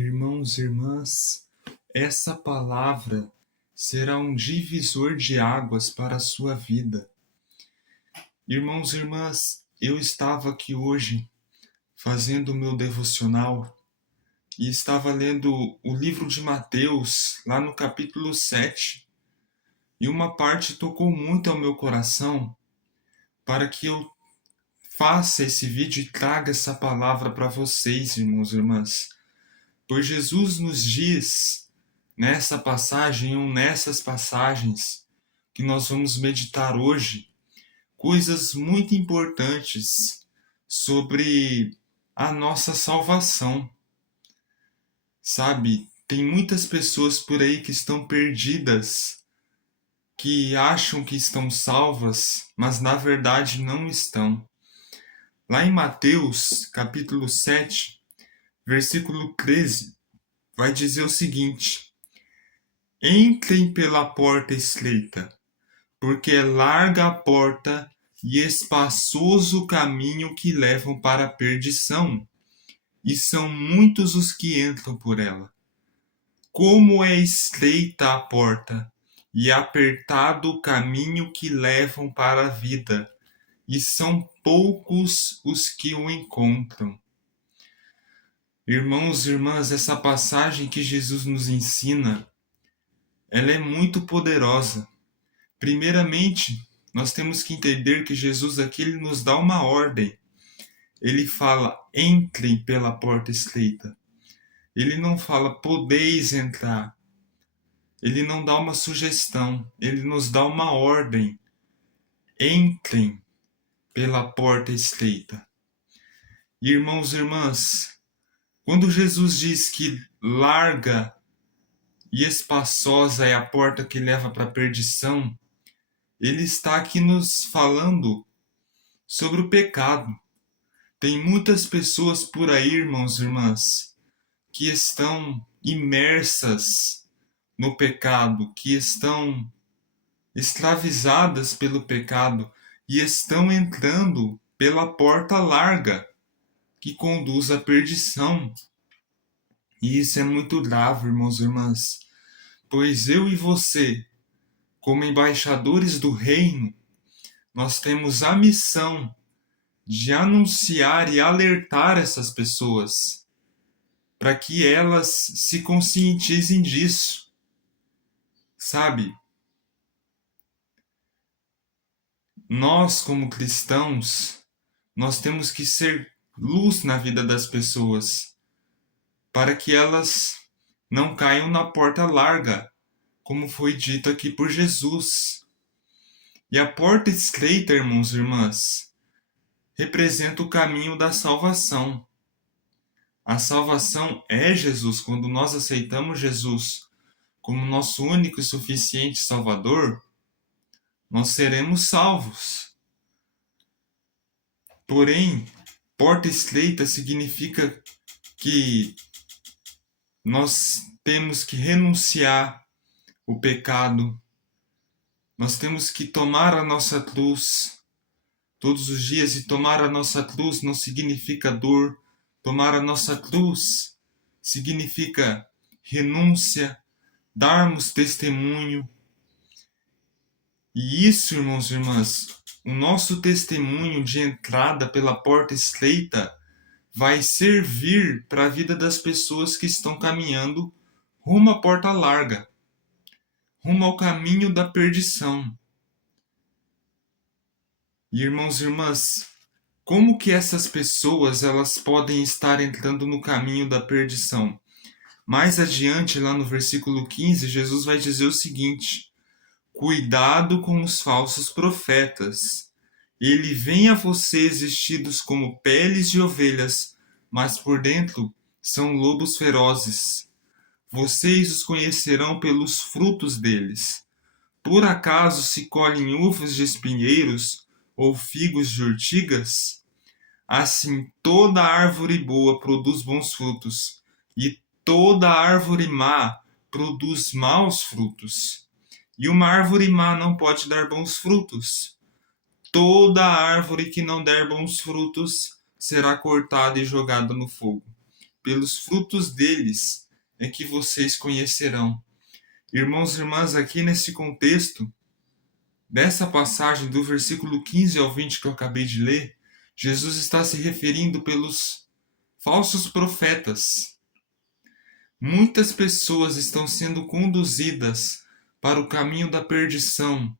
Irmãos e irmãs, essa palavra será um divisor de águas para a sua vida. Irmãos e irmãs, eu estava aqui hoje fazendo o meu devocional e estava lendo o livro de Mateus, lá no capítulo 7, e uma parte tocou muito ao meu coração para que eu faça esse vídeo e traga essa palavra para vocês, irmãos e irmãs. Pois Jesus nos diz nessa passagem ou nessas passagens que nós vamos meditar hoje coisas muito importantes sobre a nossa salvação. Sabe, tem muitas pessoas por aí que estão perdidas, que acham que estão salvas, mas na verdade não estão. Lá em Mateus, capítulo 7, versículo 13, vai dizer o seguinte: Entrem pela porta estreita, porque é larga a porta e espaçoso o caminho que levam para a perdição, e são muitos os que entram por ela. Como é estreita a porta e apertado o caminho que levam para a vida, e são poucos os que o encontram. Irmãos e irmãs, essa passagem que Jesus nos ensina, ela é muito poderosa. Primeiramente, nós temos que entender que Jesus aqui ele nos dá uma ordem. Ele fala, entrem pela porta estreita. Ele não fala, podeis entrar. Ele não dá uma sugestão, ele nos dá uma ordem. Entrem pela porta estreita. Irmãos e irmãs, quando Jesus diz que larga e espaçosa é a porta que leva para a perdição, ele está aqui nos falando sobre o pecado. Tem muitas pessoas por aí, irmãos e irmãs, que estão imersas no pecado, que estão escravizadas pelo pecado e estão entrando pela porta larga que conduz à perdição. E isso é muito grave, irmãos e irmãs, pois eu e você, como embaixadores do reino, nós temos a missão de anunciar e alertar essas pessoas para que elas se conscientizem disso. Sabe? Nós, como cristãos, nós temos que ser luz na vida das pessoas para que elas não caiam na porta larga, como foi dito aqui por Jesus. E a porta estreita, irmãos e irmãs, representa o caminho da salvação. A salvação é Jesus. Quando nós aceitamos Jesus como nosso único e suficiente Salvador, nós seremos salvos. Porém, porta estreita significa que nós temos que renunciar o pecado, nós temos que tomar a nossa cruz todos os dias, e tomar a nossa cruz não significa dor, tomar a nossa cruz significa renúncia, darmos testemunho. E isso, irmãos e irmãs, o nosso testemunho de entrada pela porta estreita vai servir para a vida das pessoas que estão caminhando rumo à porta larga, rumo ao caminho da perdição. E, irmãos e irmãs, como que essas pessoas elas podem estar entrando no caminho da perdição? Mais adiante, lá no versículo 15, Jesus vai dizer o seguinte: cuidado com os falsos profetas. Ele vem a vocês vestidos como peles de ovelhas, mas por dentro são lobos ferozes. Vocês os conhecerão pelos frutos deles. Por acaso se colhem uvas de espinheiros ou figos de urtigas? Assim toda árvore boa produz bons frutos, e toda árvore má produz maus frutos. E uma árvore má não pode dar bons frutos. Toda árvore que não der bons frutos será cortada e jogada no fogo. pelos frutos deles é que vocês conhecerão. Irmãos e irmãs, aqui nesse contexto, dessa passagem do versículo 15 ao 20 que eu acabei de ler, Jesus está se referindo pelos falsos profetas. Muitas pessoas estão sendo conduzidas para o caminho da perdição,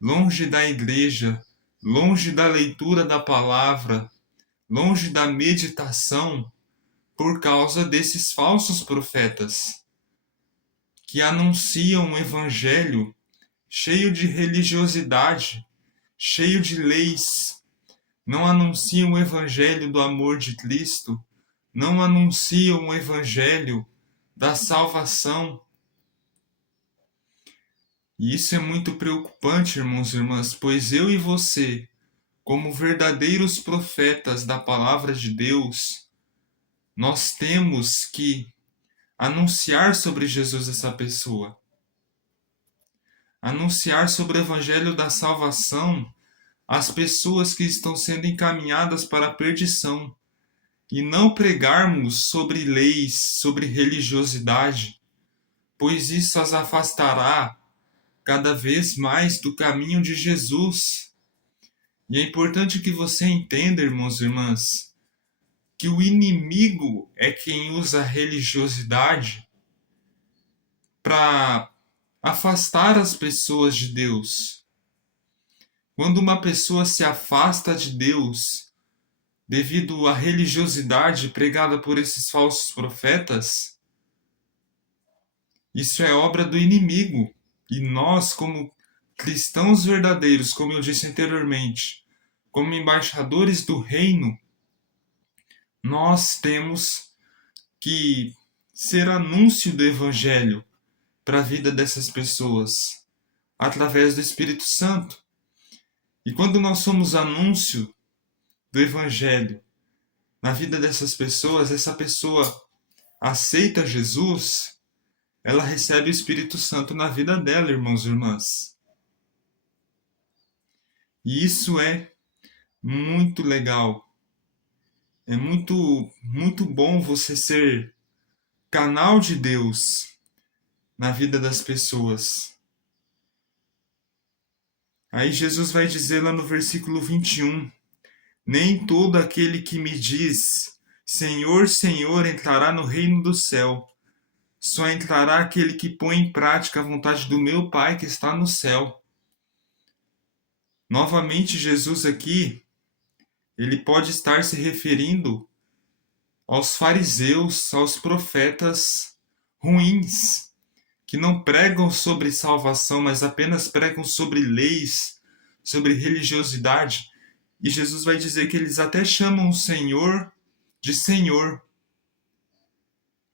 longe da igreja, longe da leitura da palavra, longe da meditação, por causa desses falsos profetas, que anunciam um evangelho cheio de religiosidade, cheio de leis, não anunciam o evangelho do amor de Cristo, não anunciam o evangelho da salvação. E isso é muito preocupante, irmãos e irmãs, pois eu e você, como verdadeiros profetas da palavra de Deus, nós temos que anunciar sobre Jesus essa pessoa. Anunciar sobre o evangelho da salvação às pessoas que estão sendo encaminhadas para a perdição. E não pregarmos sobre leis, sobre religiosidade, pois isso as afastará cada vez mais do caminho de Jesus. E é importante que você entenda, irmãos e irmãs, que o inimigo é quem usa a religiosidade para afastar as pessoas de Deus. Quando uma pessoa se afasta de Deus devido à religiosidade pregada por esses falsos profetas, isso é obra do inimigo. E nós, como cristãos verdadeiros, como eu disse anteriormente, como embaixadores do reino, nós temos que ser anúncio do evangelho para a vida dessas pessoas, através do Espírito Santo. E quando nós somos anúncio do evangelho na vida dessas pessoas, essa pessoa aceita Jesus, ela recebe o Espírito Santo na vida dela, irmãos e irmãs. E isso é muito legal. É muito bom você ser canal de Deus na vida das pessoas. Aí Jesus vai dizer lá no versículo 21, nem todo aquele que me diz, Senhor, Senhor, entrará no reino do céu. Só entrará aquele que põe em prática a vontade do meu Pai que está no céu. Novamente, Jesus aqui, ele pode estar se referindo aos fariseus, aos profetas ruins, que não pregam sobre salvação, mas apenas pregam sobre leis, sobre religiosidade. E Jesus vai dizer que eles até chamam o Senhor de Senhor.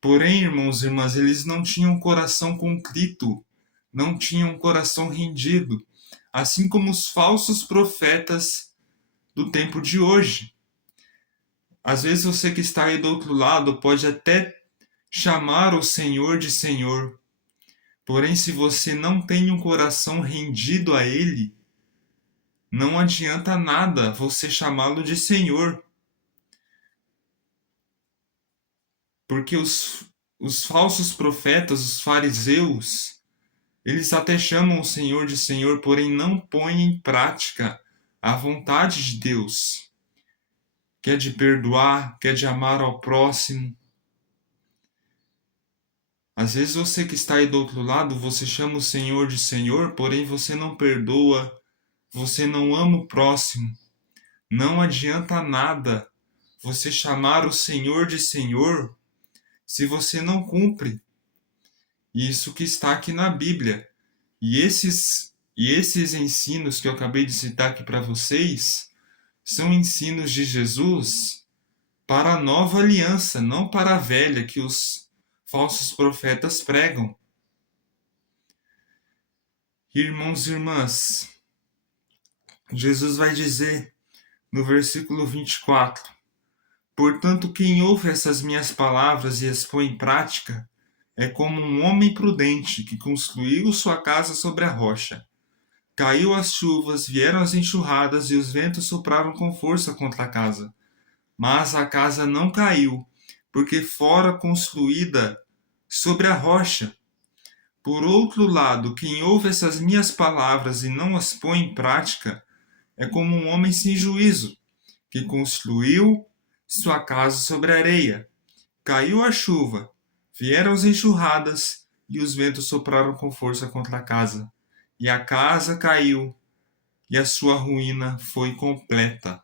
Porém, irmãos e irmãs, eles não tinham um coração contrito, não tinham um coração rendido, assim como os falsos profetas do tempo de hoje. Às vezes você que está aí do outro lado pode até chamar o Senhor de Senhor, porém se você não tem um coração rendido a Ele, não adianta nada você chamá-lo de Senhor. Porque os falsos profetas, os fariseus, eles até chamam o Senhor de Senhor, porém não põem em prática a vontade de Deus, que é de perdoar, que é de amar ao próximo. Às vezes você que está aí do outro lado, você chama o Senhor de Senhor, porém você não perdoa, você não ama o próximo. Não adianta nada você chamar o Senhor de Senhor se você não cumpre isso que está aqui na Bíblia. E esses ensinos que eu acabei de citar aqui para vocês são ensinos de Jesus para a nova aliança, não para a velha que os falsos profetas pregam. Irmãos e irmãs, Jesus vai dizer no versículo 24: portanto, quem ouve essas minhas palavras e as põe em prática é como um homem prudente que construiu sua casa sobre a rocha. Caiu as chuvas, vieram as enxurradas e os ventos sopraram com força contra a casa. Mas a casa não caiu, porque fora construída sobre a rocha. Por outro lado, quem ouve essas minhas palavras e não as põe em prática é como um homem sem juízo, que construiu sua casa sobre a areia. Caiu a chuva, vieram as enxurradas e os ventos sopraram com força contra a casa. E a casa caiu, e a sua ruína foi completa.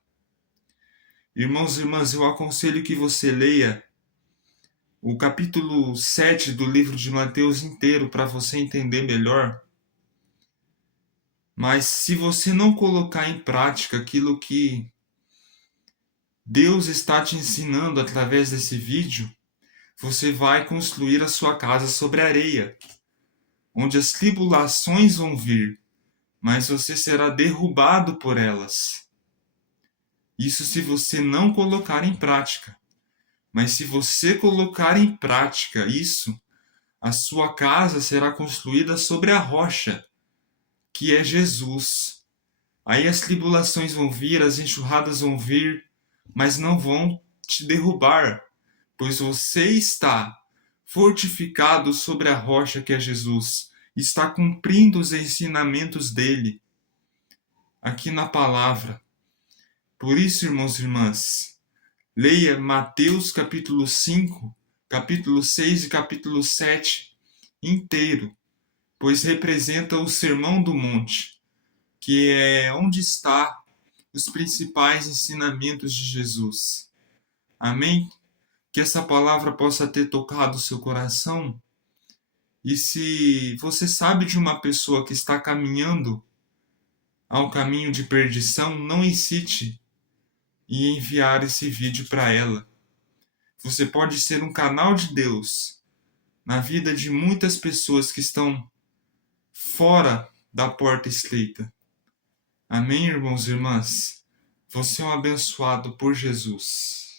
Irmãos e irmãs, eu aconselho que você leia o capítulo 7 do livro de Mateus inteiro para você entender melhor. Mas se você não colocar em prática aquilo que Deus está te ensinando através desse vídeo, você vai construir a sua casa sobre a areia, onde as tribulações vão vir, mas você será derrubado por elas. Isso se você não colocar em prática. Mas se você colocar em prática isso, a sua casa será construída sobre a rocha, que é Jesus. Aí as tribulações vão vir, as enxurradas vão vir, mas não vão te derrubar, pois você está fortificado sobre a rocha que é Jesus, está cumprindo os ensinamentos dele aqui na palavra. Por isso, irmãos e irmãs, leia Mateus capítulo 5, capítulo 6 e capítulo 7 inteiro, pois representa o Sermão do Monte, que é onde está os principais ensinamentos de Jesus. Amém? Que essa palavra possa ter tocado o seu coração. E se você sabe de uma pessoa que está caminhando ao caminho de perdição, não incite e enviar esse vídeo para ela. Você pode ser um canal de Deus na vida de muitas pessoas que estão fora da porta estreita. Amém, irmãos e irmãs? Você é um abençoado por Jesus.